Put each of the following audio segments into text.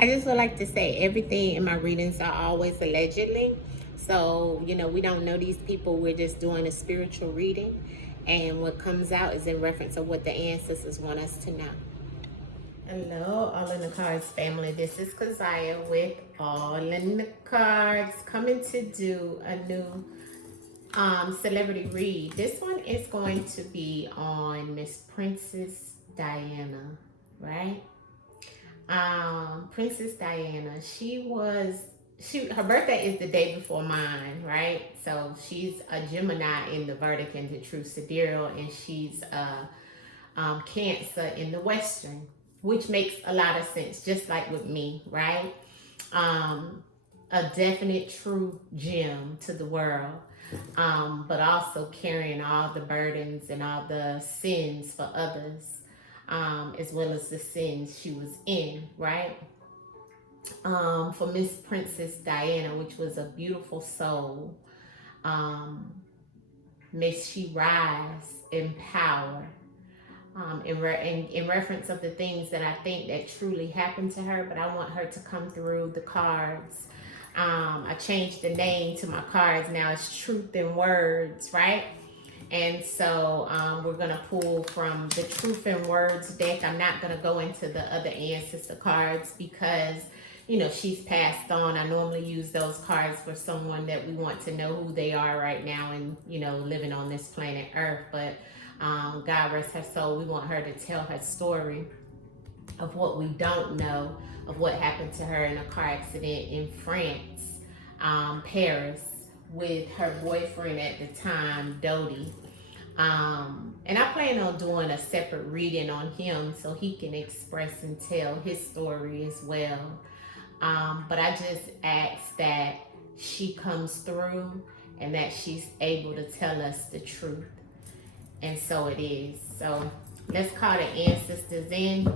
I just would like to say everything in my readings are always allegedly. So, we don't know these people. We're just doing a spiritual reading. And what comes out is in reference of what the ancestors want us to know. Hello, All in the Cards family. This is Keziah with All in the Cards, coming to do a new celebrity read. This one is going to be on Miss Princess Dianna, right? Princess Dianna, her birthday is the day before mine, right? So she's a Gemini in the Vedic and the True Sidereal, and she's a Cancer in the Western, which makes a lot of sense, just like with me, right? A definite true gem to the world, but also carrying all the burdens and all the sins for others, as well as the sins she was in, right? For Miss Princess Dianna, which was a beautiful soul, may she rise in power. In reference of the things that I think that truly happened to her, but I want her to come through the cards. I changed the name to my cards. Now it's Truth in Words, right? And so we're going to pull from the Truth in Words deck. I'm not going to go into the other ancestor cards because, she's passed on. I normally use those cards for someone that we want to know who they are right now and, living on this planet Earth. But God rest her soul, we want her to tell her story of what we don't know, of what happened to her in a car accident in France, Paris, with her boyfriend at the time, Dodie. And I plan on doing a separate reading on him so he can express and tell his story as well. But I just ask that she comes through and that she's able to tell us the truth. And so it is. So let's call the ancestors in.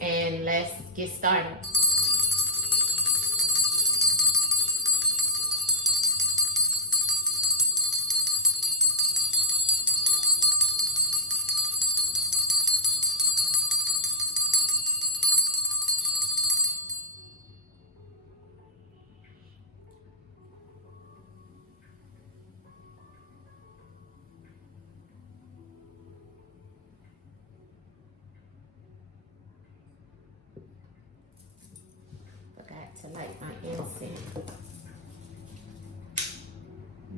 And let's get started. To light my incense,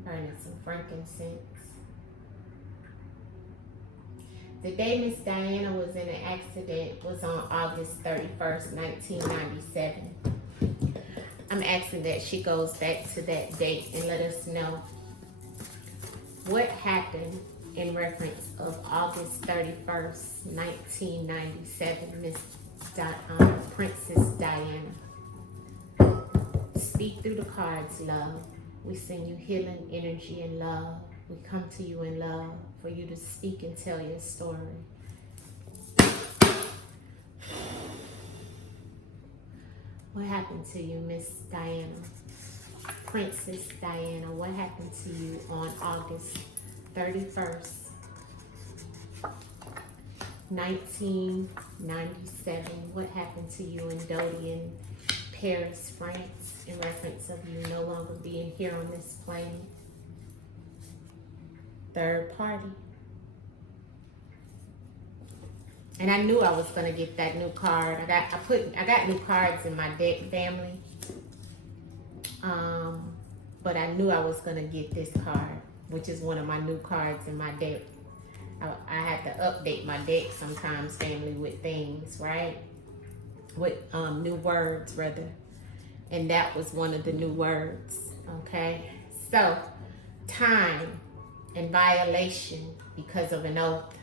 burning some frankincense. The day Miss Dianna was in an accident was on August 31st, 1997. I'm asking that she goes back to that date and let us know what happened in reference of August 31st, 1997, Miss Princess Dianna. Speak through the cards, love. We send you healing energy and love. We come to you in love for you to speak and tell your story. What happened to you, Miss Dianna? Princess Dianna, what happened to you on August 31st, 1997? What happened to you in Dodie in Paris, France, in reference of you no longer being here on this planet? Third party. And I knew I was gonna get that new card. I got new cards in my deck, family. But I knew I was gonna get this card, which is one of my new cards in my deck. I have to update my deck sometimes, family, with things, right? With new words, rather. And that was one of the new words, okay? So, time and violation because of an oath,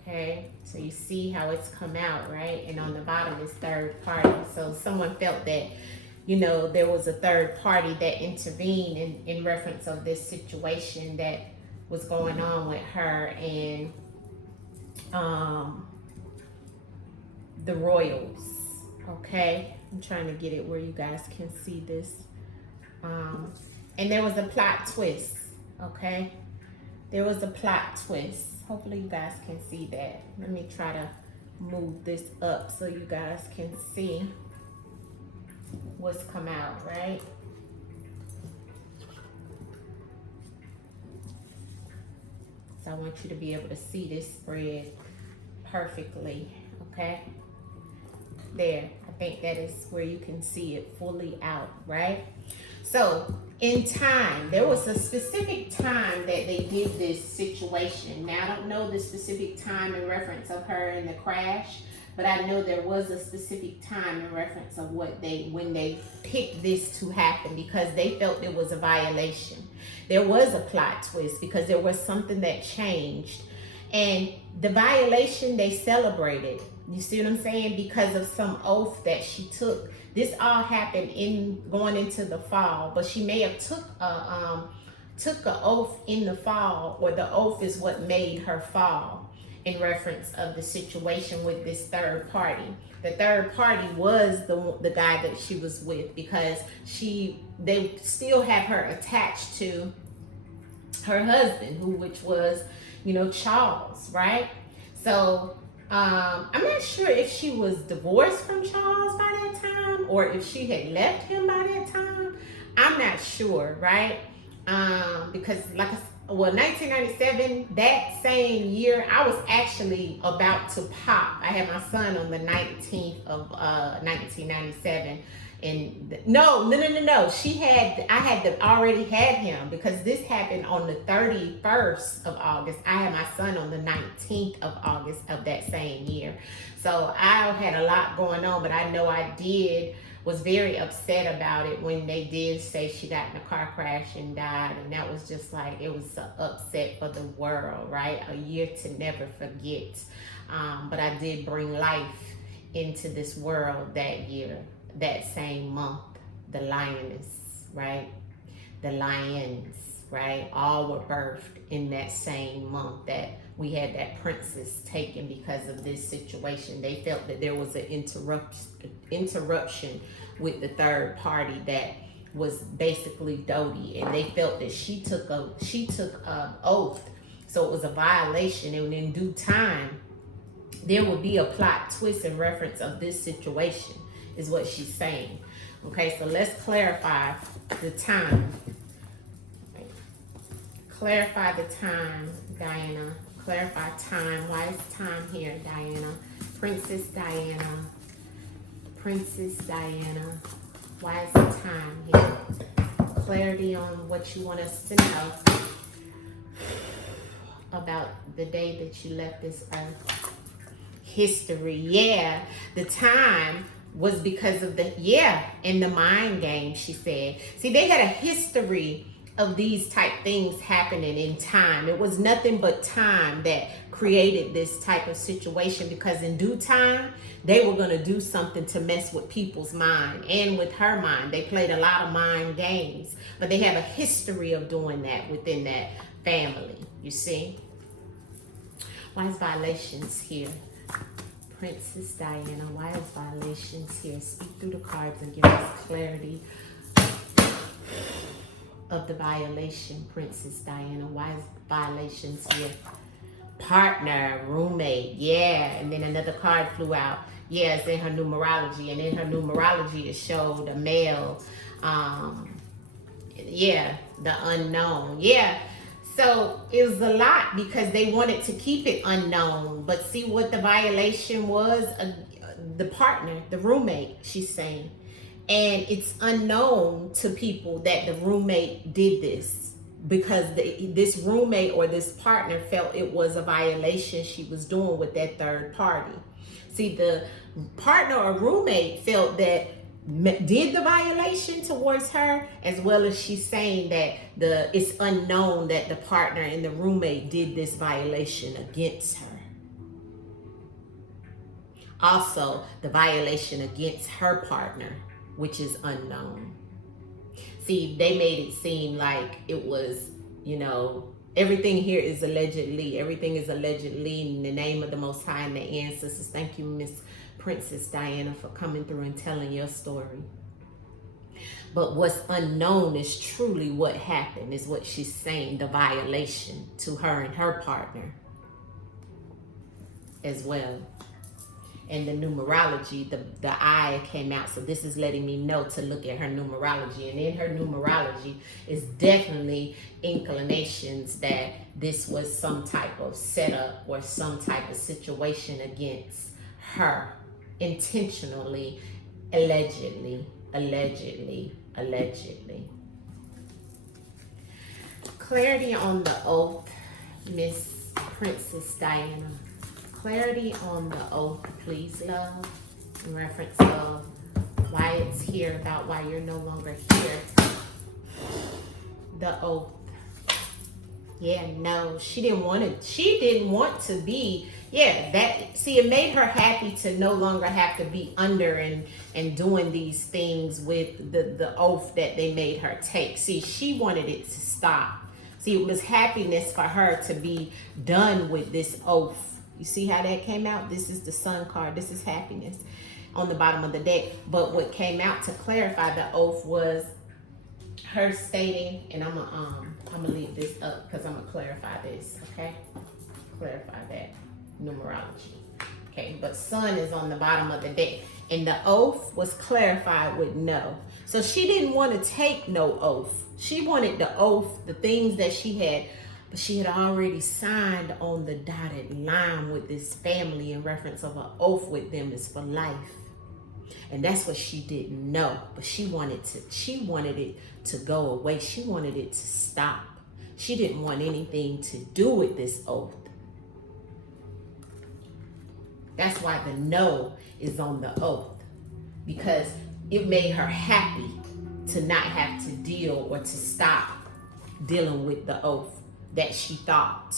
okay? So you see how it's come out, right? And on the bottom is third party. So someone felt that, there was a third party that intervened in reference of this situation that was going on with her and the royals, okay? I'm trying to get it where you guys can see this. And there was a plot twist, okay? There was a plot twist. Hopefully you guys can see that. Let me try to move this up so you guys can see what's come out, right? So I want you to be able to see this spread perfectly, okay? There, I think that is where you can see it fully out, right? So in time, there was a specific time that they did this situation. Now I don't know the specific time in reference of her in the crash, but I know there was a specific time in reference of when they picked this to happen, because they felt it was a violation. There was a plot twist because there was something that changed, and the violation they celebrated. You see what I'm saying? Because of some oath that she took. This all happened in going into the fall, but she may have took an oath in the fall, or the oath is what made her fall, in reference of the situation with this third party. The third party was the guy that she was with, because they still have her attached to her husband, which was, Charles, right? So I'm not sure if she was divorced from Charles by that time, or if she had left him by that time. I'm not sure, right? Because 1997, that same year, I was actually about to pop. I had my son on the 19th of 1997. And no. I had already had him, because this happened on the 31st of August. I had my son on the 19th of August of that same year. So I had a lot going on, but I know was very upset about it when they did say she got in a car crash and died. And that was just like, it was an upset for the world, right? A year to never forget. But I did bring life into this world that year. That same month, the lioness, right? The lions, right? All were birthed in that same month that we had that princess taken because of this situation. They felt that there was an interruption with the third party that was basically Dodie, and they felt that she took an oath, so it was a violation, and in due time, there would be a plot twist in reference of this situation. Is what she's saying. Okay, so let's clarify the time. Clarify the time, Diana. Clarify time. Why is time here, Diana? Princess Diana. Princess Diana. Why is the time here? Clarity on what you want us to know about the day that you left this earth. History. Yeah, the time was because of in the mind game, she said. See, they had a history of these type things happening in time. It was nothing but time that created this type of situation, because in due time, they were going to do something to mess with people's mind and with her mind. They played a lot of mind games, but they have a history of doing that within that family, you see. Why is violations here? Princess Diana, why is violations here? Speak through the cards and give us clarity of the violation, Princess Diana. Why is violations here? Partner, roommate, yeah. And then another card flew out. Yeah, it's in her numerology. And in her numerology, it showed a male. The unknown. Yeah. So it was a lot because they wanted to keep it unknown. But see what the violation was? The partner, the roommate, she's saying. And it's unknown to people that the roommate did this, because this roommate or this partner felt it was a violation she was doing with that third party. See, the partner or roommate felt that did the violation towards her, as well as she's saying that it's unknown that the partner and the roommate did this violation against her. Also, the violation against her partner, which is unknown. See, they made it seem like it was, everything here is allegedly. Everything is allegedly in the name of the Most High and the ancestors. Thank you, Miss Princess Diana, for coming through and telling your story. But what's unknown is truly what happened, is what she's saying, the violation to her and her partner as well. And the numerology, the eye came out. So this is letting me know to look at her numerology. And in her numerology is definitely inclinations that this was some type of setup or some type of situation against her. Intentionally, allegedly. Clarity on the oath, Miss Princess Dianna. Clarity on the oath, please, love, in reference of why it's here, about why you're no longer here. The oath. Yeah, no, she didn't want to be, it made her happy to no longer have to be under and doing these things with the oath that they made her take. See, she wanted it to stop. See, it was happiness for her to be done with this oath. You see how that came out? This is the Sun card. This is happiness on the bottom of the deck. But what came out to clarify the oath was her stating, and I'm gonna leave this up because I'm gonna clarify this, okay? Clarify that numerology. Okay, but Sun is on the bottom of the deck. And the oath was clarified with no. So she didn't want to take no oath. She wanted the oath, the things that she had, but she had already signed on the dotted line with this family in reference of an oath with them is for life. And that's what she didn't know. But she wanted it to go away. She wanted it to stop. She didn't want anything to do with this oath. That's why the no is on the oath, because it made her happy to not have to deal or to stop dealing with the oath that she thought.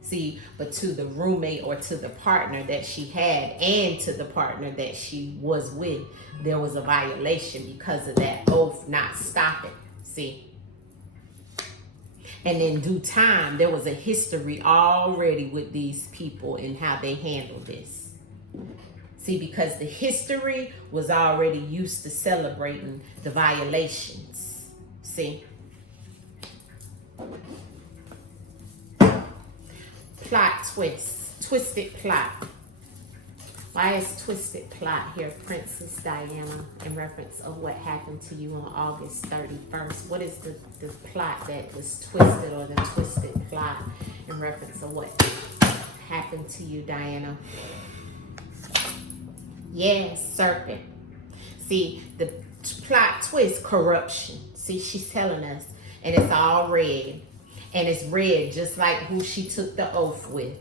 See, but to the roommate or to the partner that she had and to the partner that she was with, there was a violation because of that oath not stopping. See? And in due time, there was a history already with these people and how they handled this. See, because the history was already used to celebrating the violations. See? Plot twist. Twisted plot. Why is twisted plot here, Princess Dianna, in reference of what happened to you on August 31st? What is the plot that was twisted, or the twisted plot in reference of what happened to you, Dianna? Yes, serpent. See, the plot twist, corruption. See, she's telling us, and it's all red. And it's red just like who she took the oath with.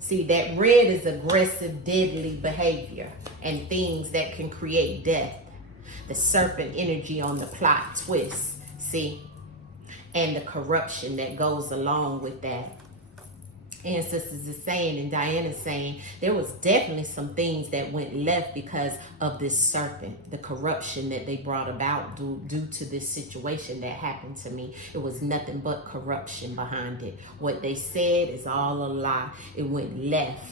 See, that red is aggressive, deadly behavior and things that can create death. The serpent energy on the plot twist, see? And the corruption that goes along with that. Ancestors is saying, and Diana's saying, there was definitely some things that went left because of this serpent, the corruption that they brought about due to this situation that happened to me. It was nothing but corruption behind it. What they said is all a lie. It went left.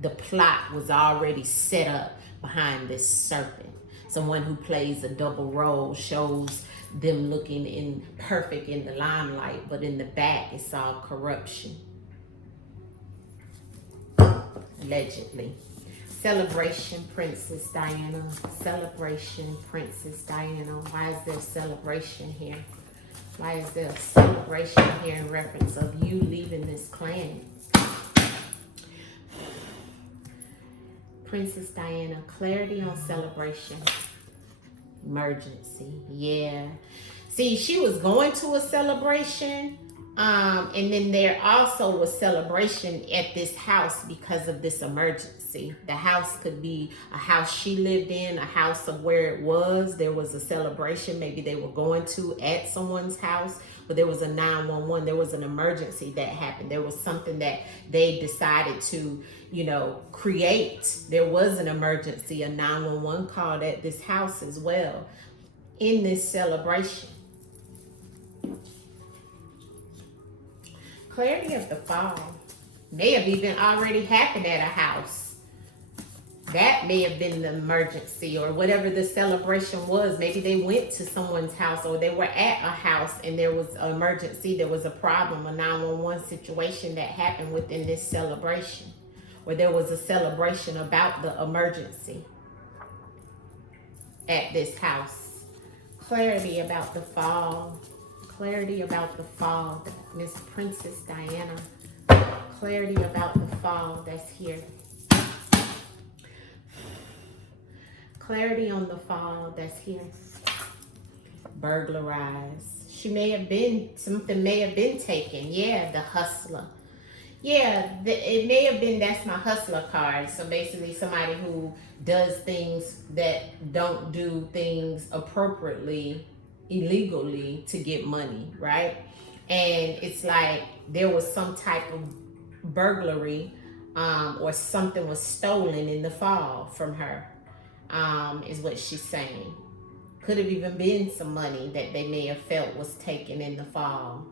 The plot was already set up behind this serpent. Someone who plays a double role, shows them looking perfect in the limelight, but in the back it's all corruption. Allegedly. Celebration, Princess Dianna. Celebration, Princess Dianna. Why is there celebration here? Why is there a celebration here in reference of you leaving this planet? Princess Dianna, clarity on celebration. Emergency. Yeah. See, she was going to a celebration. And then there also was celebration at this house because of this emergency. The house could be a house she lived in, a house of where it was. There was a celebration maybe they were going to at someone's house, but there was a 911. There was an emergency that happened. There was something that they decided to, create. There was an emergency, a 911 called at this house as well in this celebration. Clarity of the fall may have even already happened at a house. That may have been the emergency or whatever the celebration was. Maybe they went to someone's house or they were at a house and there was an emergency, there was a problem, a 911 situation that happened within this celebration, or there was a celebration about the emergency at this house. Clarity about the fall. Clarity about the fall. Miss Princess Diana. Clarity about the fall that's here. Clarity on the fall that's here. Burglarize. Something may have been taken. Yeah, the hustler. Yeah, it may have been, that's my hustler card. So basically somebody who does things that don't do things appropriately, illegally to get money, right? And it's like there was some type of burglary or something was stolen in the fall from her. Is what she's saying. Could have even been some money that they may have felt was taken in the fall.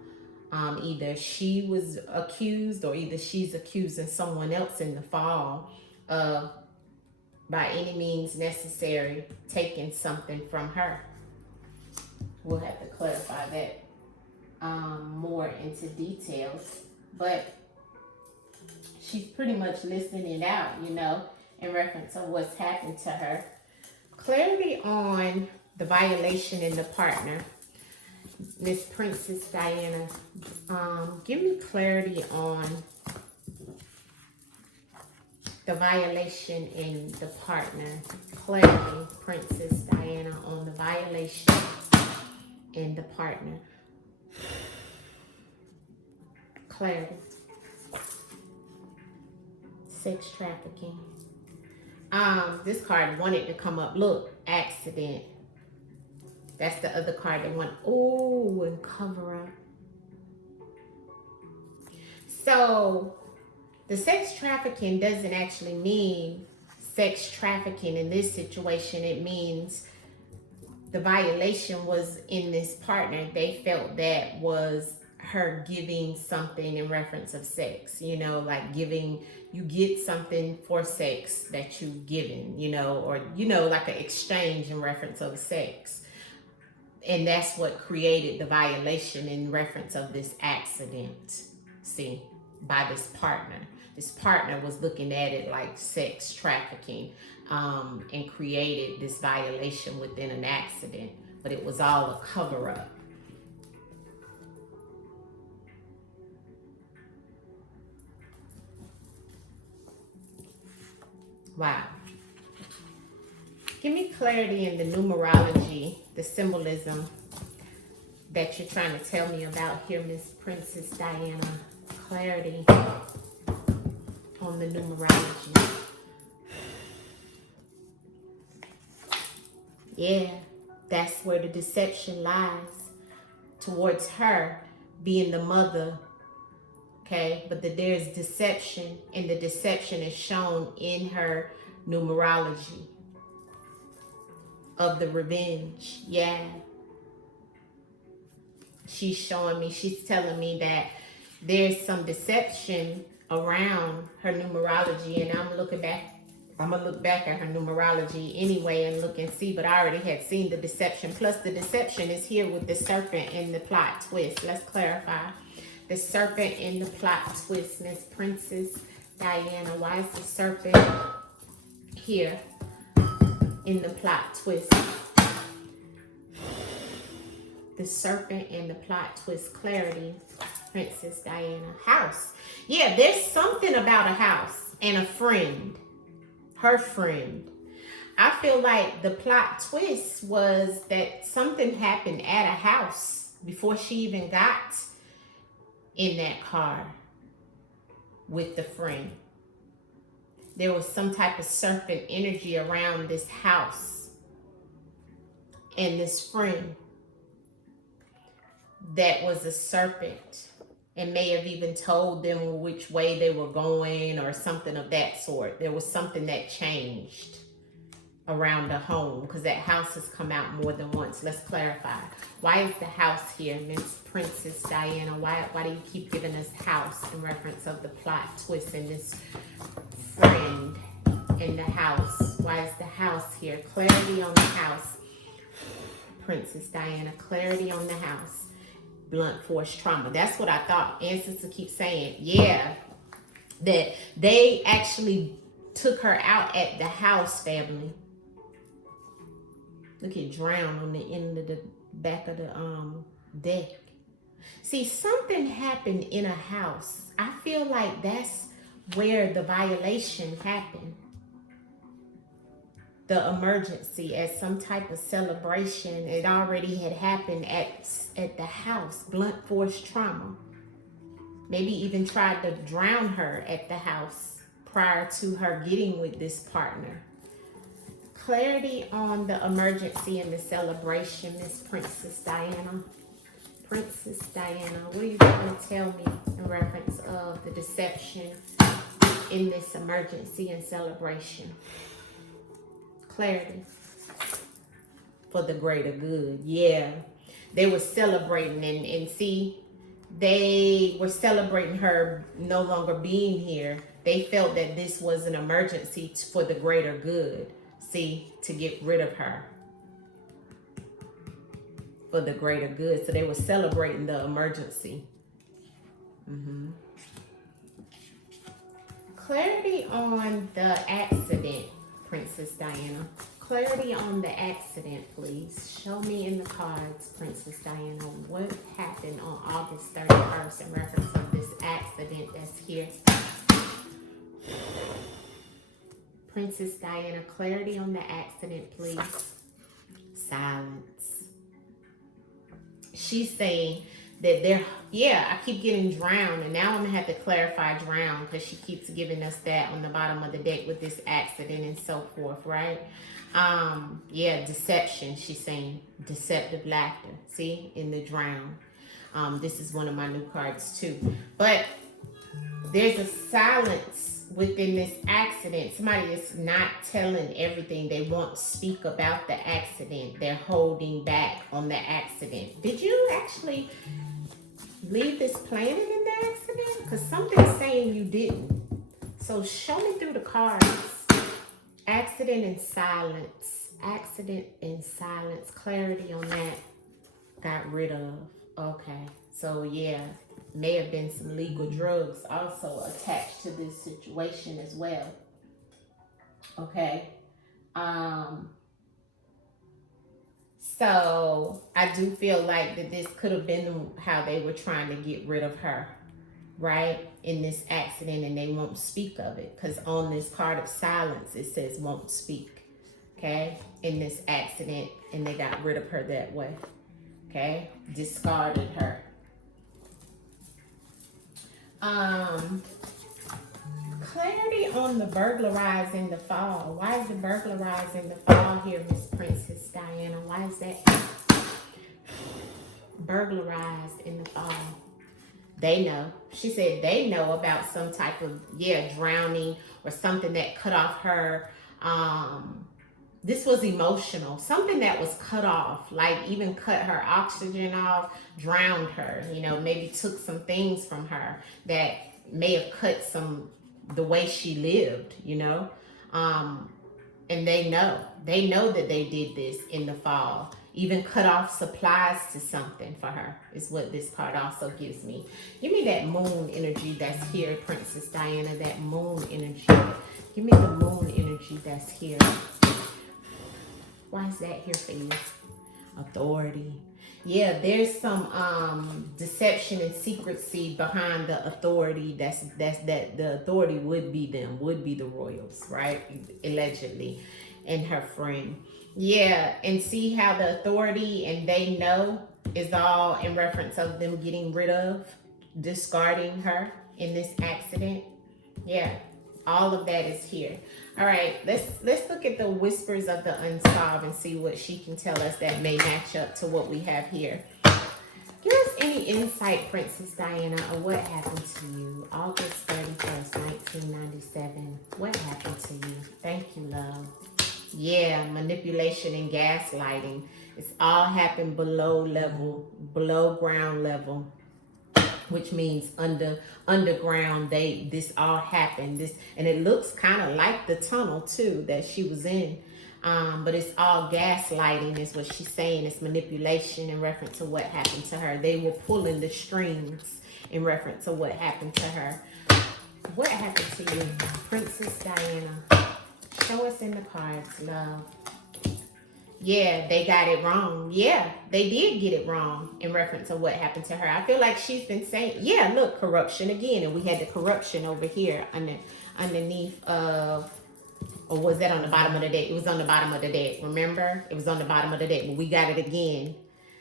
Either she was accused or either she's accusing someone else in the fall of, by any means necessary, taking something from her. We'll have to clarify that more into details. But she's pretty much listing it out, you know, in reference of what's happened to her. Clarity on the violation in the partner. Miss Princess Diana, give me clarity on the violation in the partner. Clarity, Princess Diana, on the violation in the partner. Clarity. Sex trafficking. This card wanted to come up. Look, accident. That's the other card that went, oh, and cover up. So the sex trafficking doesn't actually mean sex trafficking in this situation. It means the violation was in this partner. They felt that was her giving something in reference of sex, you know, like giving, you get something for sex that you given, you know, or, you know, like an exchange in reference of sex. And that's what created the violation in reference of this accident, see, by this partner. This partner was looking at it like sex trafficking and created this violation within an accident. But it was all a cover-up. Wow. Give me clarity in the numerology, the symbolism that you're trying to tell me about here, Miss Princess Diana. Clarity on the numerology. Yeah, that's where the deception lies, towards her being the mother. Okay, but there's deception, and the deception is shown in her numerology of the revenge. Yeah. She's showing me, she's telling me that there's some deception around her numerology, and I'm gonna look back at her numerology anyway and look and see, but I already had seen the deception. Plus the deception is here with the serpent in the plot twist. Let's clarify. The serpent in the plot twist, Miss Princess Diana. Why is the serpent here in the plot twist? The serpent in the plot twist. Clarity, Princess Diana. House. Yeah, there's something about a house and a friend. Her friend. I feel like the plot twist was that something happened at a house before she even got in that car with the friend. There was some type of serpent energy around this house and this friend that was a serpent, and may have even told them which way they were going or something of that sort. There was something that changed around the home, because that house has come out more than once. Let's clarify. Why is the house here, Miss Princess Diana? Why do you keep giving us house in reference of the plot twist and this friend in the house. Why is the house here? Clarity on the house. Princess Diana, clarity on the house. Blunt force trauma. That's what I thought. Ancestor keeps saying, yeah, that they actually took her out at the house, family. Look at drown on the end of the back of the deck. See, something happened in a house. I feel like that's where the violation happened. The emergency at some type of celebration. It already had happened at the house. Blunt force trauma. Maybe even tried to drown her at the house prior to her getting with this partner. Clarity on the emergency and the celebration, Miss Princess Diana. Princess Diana, what are you going to tell me in reference of the deception in this emergency and celebration? Clarity for the greater good. Yeah, they were celebrating and see, they were celebrating her no longer being here. They felt that this was an emergency for the greater good. See, to get rid of her for the greater good. So they were celebrating the emergency. Clarity on the accident, Princess Diana. Clarity on the accident, please. Show me in the cards, Princess Diana, what happened on August 31st in reference of this accident that's here. Princess Diana, clarity on the accident, please. Silence. She's saying that I keep getting drowned, and now I'm gonna have to clarify drown because she keeps giving us that on the bottom of the deck with this accident and so forth, right? Yeah, deception. She's saying deceptive laughter. See, in the drown. This is one of my new cards too. But there's a silence within this accident. Somebody is not telling everything. They won't speak about the accident. They're holding back on the accident. Did you actually leave this planet in the accident? Because something's saying you didn't. So show me through the cards. Accident and silence. Accident and silence. Clarity on that. Got rid of. Okay. So yeah. May have been some legal drugs also attached to this situation as well. Okay. So I do feel like that this could have been how they were trying to get rid of her, right? In this accident, and they won't speak of it. Because on this card of silence, it says won't speak. Okay. In this accident, and they got rid of her that way. Okay. Discarded her. Clarity on the burglarized in the fall. Why is the burglarized in the fall here, Miss Princess Diana? Why is that burglarized in the fall? They know. She said they know about some type of, drowning or something that cut off her. This was emotional. Something that was cut off, like even cut her oxygen off, drowned her, maybe took some things from her that may have cut the way she lived, and they know that they did this in the fall, even cut off supplies to something for her is what this card also gives me. Give me that moon energy that's here, Princess Diana, that moon energy. Give me the moon energy that's here. Why is that here for you? Authority. Yeah, there's some deception and secrecy behind the authority. That the authority would be the royals, right? Allegedly, and her friend. Yeah, and see how the authority and they know is all in reference of them getting rid of, discarding her in this accident. Yeah, all of that is here. All right, let's look at the whispers of the unsolved and see what she can tell us that may match up to what we have here. Give us any insight, Princess Diana, on what happened to you August 31st, 1997. What happened to you? Thank you, love. Yeah, manipulation and gaslighting. It's all happened below ground level. which means underground. This all happened. And it looks kind of like the tunnel too that she was in. But it's all gaslighting is what she's saying. It's manipulation in reference to what happened to her. They were pulling the strings in reference to what happened to her. What happened to you, Princess Diana? Show us in the cards, love. Yeah, they got it wrong. Yeah, they did get it wrong in reference to what happened to her. I feel like she's been saying, yeah, look, corruption again. And we had the corruption over here underneath of, or was that on the bottom of the deck? It was on the bottom of the deck. Remember? It was on the bottom of the deck, but we got it again.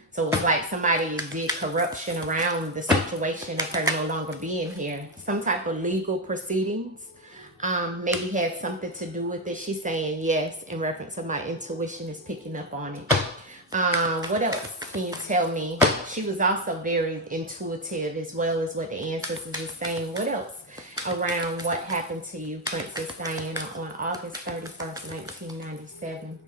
So it was like somebody did corruption around the situation of her no longer being here. Some type of legal proceedings. Maybe had something to do with it. She's saying yes in reference to my intuition is picking up on it. What else can you tell me? She was also very intuitive as well as what the ancestors is saying. What else around what happened to you, Princess Diana, on August 31st, 1997?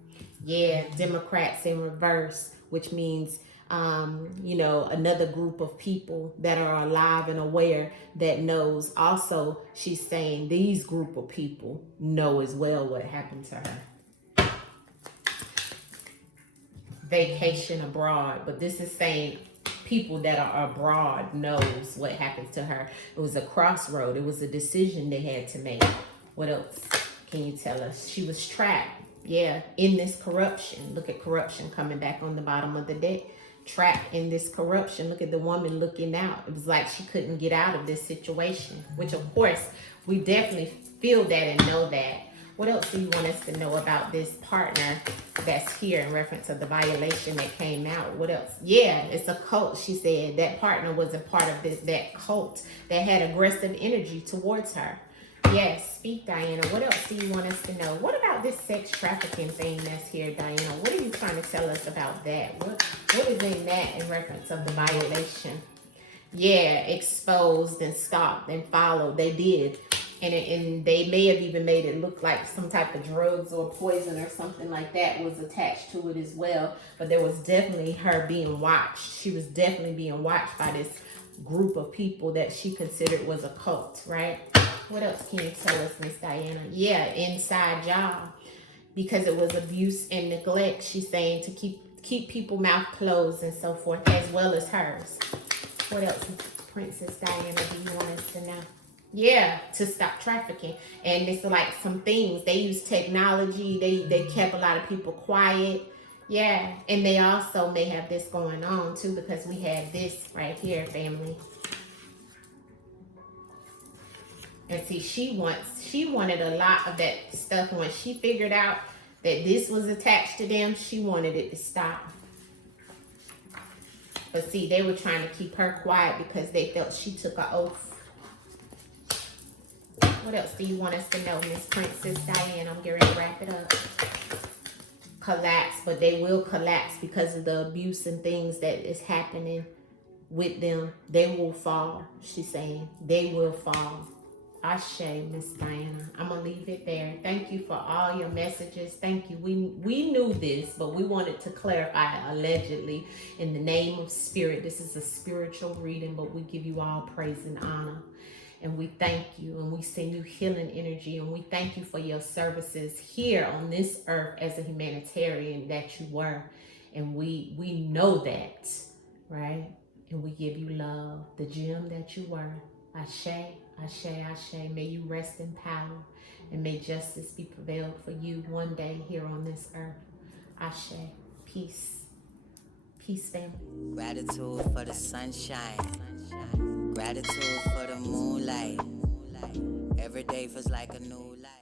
Yeah, Democrats in reverse, which means another group of people that are alive and aware that knows. Also, she's saying these group of people know as well what happened to her. Vacation abroad, but this is saying people that are abroad knows what happened to her. It was a crossroad. It was a decision they had to make. What else can you tell us? She was trapped, yeah, in this corruption. Look at corruption coming back on the bottom of the deck. Trapped in this corruption. Look at the woman looking out. It was like she couldn't get out of this situation, which of course we definitely feel that and know that. What else do you want us to know about this partner that's here in reference to the violation that came out? What else? Yeah, it's a cult. She said that partner was a part of that cult that had aggressive energy towards her. Yes, speak, Diana. What else do you want us to know? What about this sex trafficking thing that's here, Diana? What are you trying to tell us about that? What is in that in reference of the violation? Yeah, exposed and stopped and followed. They did. And they may have even made it look like some type of drugs or poison or something like that was attached to it as well. But there was definitely her being watched. She was definitely being watched by this group of people that she considered was a cult, right? What else can you tell us, Miss Diana? Yeah, inside job. Because it was abuse and neglect, she's saying to keep people mouth closed and so forth, as well as hers. What else, Princess Diana, do you want us to know? Yeah, to stop trafficking. And it's like some things. They use technology. They kept a lot of people quiet. Yeah, and they also may have this going on too, because we had this right here, family. And see, she wanted a lot of that stuff. When she figured out that this was attached to them, she wanted it to stop. But see, they were trying to keep her quiet because they felt she took an oath. What else do you want us to know, Miss Princess Diana? I'm getting ready to wrap it up. Collapse, but they will collapse because of the abuse and things that is happening with them. They will fall, she's saying. They will fall. Ashe, Miss Diana. I'm going to leave it there. Thank you for all your messages. Thank you. We knew this, but we wanted to clarify allegedly in the name of spirit. This is a spiritual reading, but we give you all praise and honor. And we thank you, and we send you healing energy, and we thank you for your services here on this earth as a humanitarian that you were. And we know that, right? And we give you love, the gem that you were. Ashe, Ashe, Ashe. May you rest in power, and may justice be prevailed for you one day here on this earth. Ashe. Peace. Peace, family. Gratitude for the sunshine. Gratitude for the moonlight. Every day feels like a new life.